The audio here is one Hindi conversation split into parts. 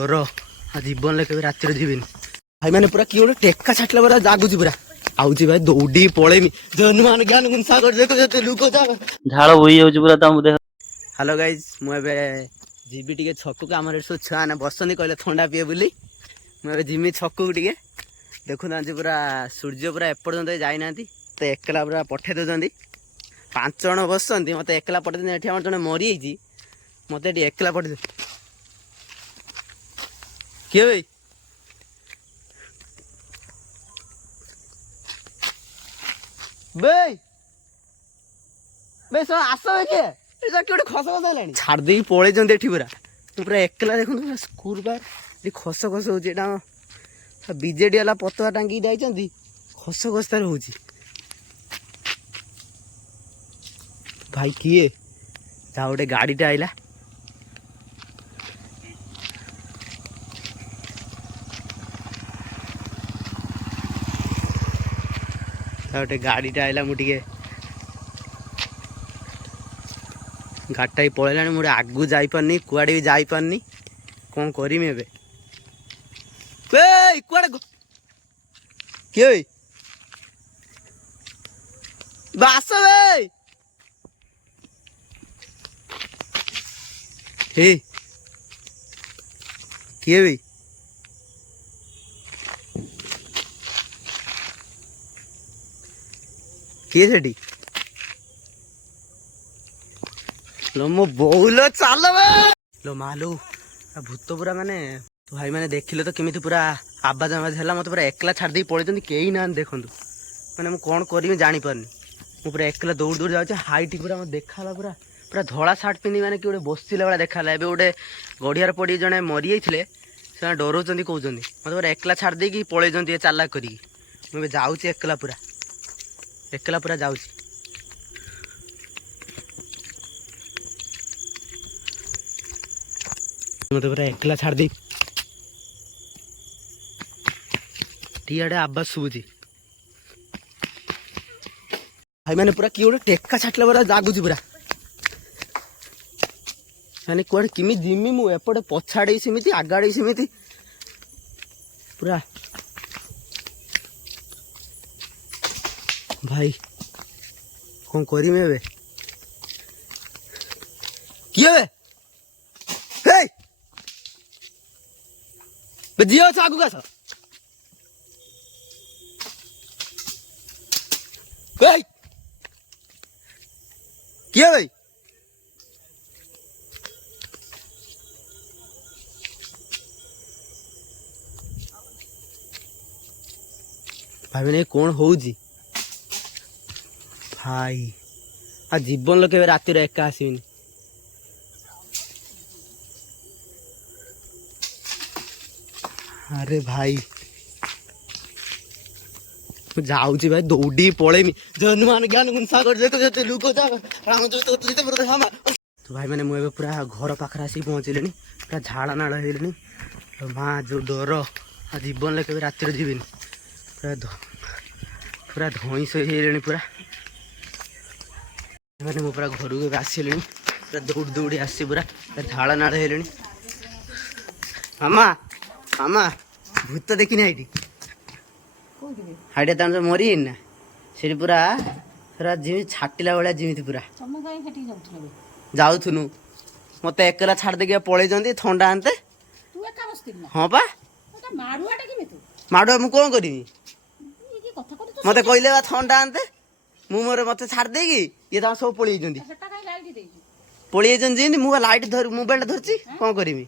डर जीवन के रात जीवन भाई मैंने पूरा किए टेका छाटला पूरा जागुची पूरा आउची भाई दौड़ी पड़ेमी जनुमान ज्ञान गुंसा कर लुक झाड़ बोई जाऊँ पूरा तम देह। हेलो गाइज मुझे जीवी टे छक को आम सब छुआ ने बसती कहले थंडा पीए बोली मुझे जिमी छक को टे देखुना पूरा सूर्य पूरा एपर्तंत जाना तो एकला पूरा पठे दौरान 5 जन बसती मत एकला पठे ये आम जन मरी मत एकला पठे किए भाई भाई भाई सब आस किए किए खस खस है छाड़ दे पलि पूरा पूरा एकला देखो पूरा स्कूल बार खस खस हो बीजेडी वाला पतवा टांगी जाइए खस खस तार हो भाई किए जा गोटे गाड़ीटा आइला गोटे गाड़ीटा आइला मुझे गाड़ीटा ही पलैला मुझे आगू जापारनी कुआड़े भी जापारनी कौन करमी ए कुआड़े किए बास भाई हे किए भाई किए सेठी लो मो बोलो चल लो मालो भूत पूरा माने तो भाई मैंने देखिले तो केमी पूरा आवाज आवाज है मत पूरा एकला छाड़ दी पड़े कई ना देखु मैंने मुझे कौन करी जानी पारनी मु पूरा एकला दौड़ दौड़ जाऊँ हाइट पूरा मत देखा पूरा पूरा धला सार्ट पिंधि मैंने किए बसला भाई देखा ए गोटे गड़ियार पड़ी जड़े मरी जाते से डर कहते मत पूरा एकला छाड़ देकी पलि चाला करी मुझे जाऊँ एकला पूरा जाऊँ मत पूरा एकला छाड़ दी टीआड़े आवाज शुभुची भाई मैंने पूरा किए टेका छाटला पूरा जागुची पूरा मैंने कौन किमी जिमी मु एपटे पछाड़े सेमती आगाड़े सेमती पूरा भाई कौन करी में किए जियो आगू का किए भाई भाई मैंने कौन हो भाई आ जीवन लोग रातिर एका आसबिनी अरे भाई जाऊँ भाई दौड़ी पड़ेमी जनुमान ज्ञान गुंसा कर लुक तो भाई मैंने मुझे पूरा घर पाखे आसिक पहुँचले पूरा झाड़ा नाड़ हो माँ जो डर आ जीवन लोग रात जीवन पूरा पूरा धईस हो पूरा मैंने मो पूरा घर को आसले पूरा दौड़ दौड़ी आसी पूरा झाड़ा नाड़ हो मामा मामा भूत देखी ना ये हाइटे तम सब मरी ना से पूरा पूरा जिमी छाटिला भाया जिमी पूरा जाऊनु मत एकला छाड़ देके पलि थंडा आनते हाँ पा माड़ुआ मुझे कौन करी मत कहले थंडा आनते मुझे मत छाड़ देगी ये सब पलि पलि मुझे लाइट धर मोबाइल धरची कौन करमी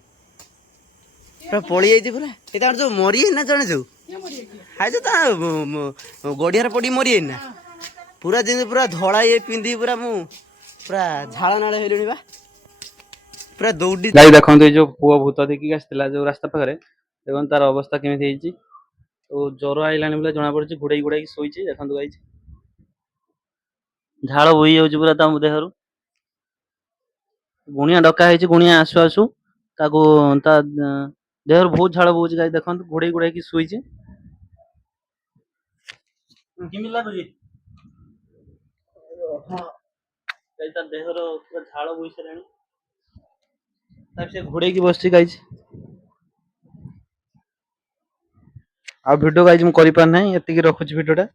पलि पूरा ये जो मरी ना जड़े जो हाई जो गड़ियार पड़ी मरी ना पूरा जमी पूरा धड़ा ये पिंधि पूरा पूरा झाड़ा नाड़ हो पूरा दौड़ी देखो जो पुआ भूत देखिक आसला जो रास्ता पाखे देखो तार अवस्था केमी तो ज्वर आईला बोले जना पड़ी घोड़े घोड़ाई शोची देखो गाई झाड़ बोई जाऊँ पूरा तम देहर गुणिया डका है गुणिया आसु आसु देहर बहुत झाड़ बोच गाई देखो घोड़े घोड़ाई शोची देहर पूरा झाड़ बोई सारे घोड़े की बस गाई ଆଉ ଭିଡ଼ିଓ ଗାଇଜ ମୁଁ କରିପାରି ନାହିଁ, ଏତିକି ରଖୁଛି ଭିଡ଼ିଓଟା।